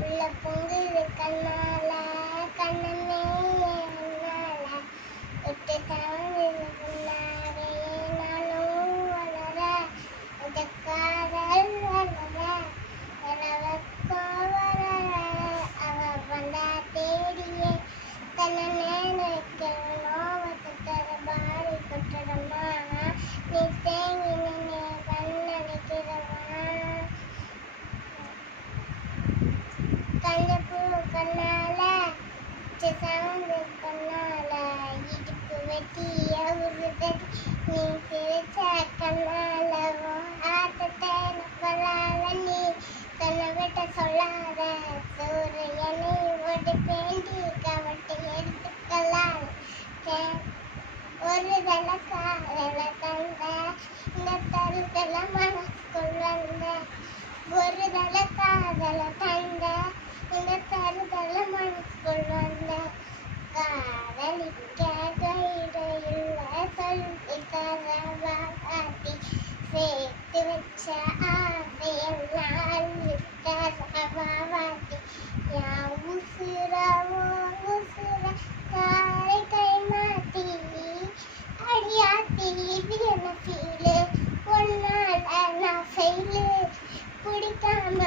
உள்ள பொங்குது கண்ணால கண்ணமே என்னால விட்டு தவறுது முன்னாலே நானும் வளர இந்த காதல் வளர எனவக்கோ வளர அவ வந்தா தேடியே தன்னை நினைக்கிற நோவத்தை தர பாடி கொட்டடமா நீ தேங்கி நின்று கண்ணடிக்கிறவா கண்ணப்பூ கண்ணால சாந்து கண்ணால இடுப்பு வெட்டி உருதடி நீ சிரிச்ச கண்ணால ஆட்டத்தை நம்பலால நீ கண்ணை விட்ட சொல்லாத சூரியனை ஓடி பேண்டி கவட்டை எடுத்துக்கலால் ஒரு தலை காதல தந்த இந்த தருதல மனசுக்குள் வந்த ஒரு தலை காதல தந்த இந்த தருதல மனசுக்குள் வந்த காதலிக்க கையில சொல்லி தரவா காட்டி சேர்த்து வச்ச ஆசையெல்லாம் தரவா வாட்டி என் உசுரவோ உசுர தாரை கை மாத்தி அடியாத்தி இது என்ன ஃபீலு ஒன்னால நான் ஃபெயிலு பிடிக்காம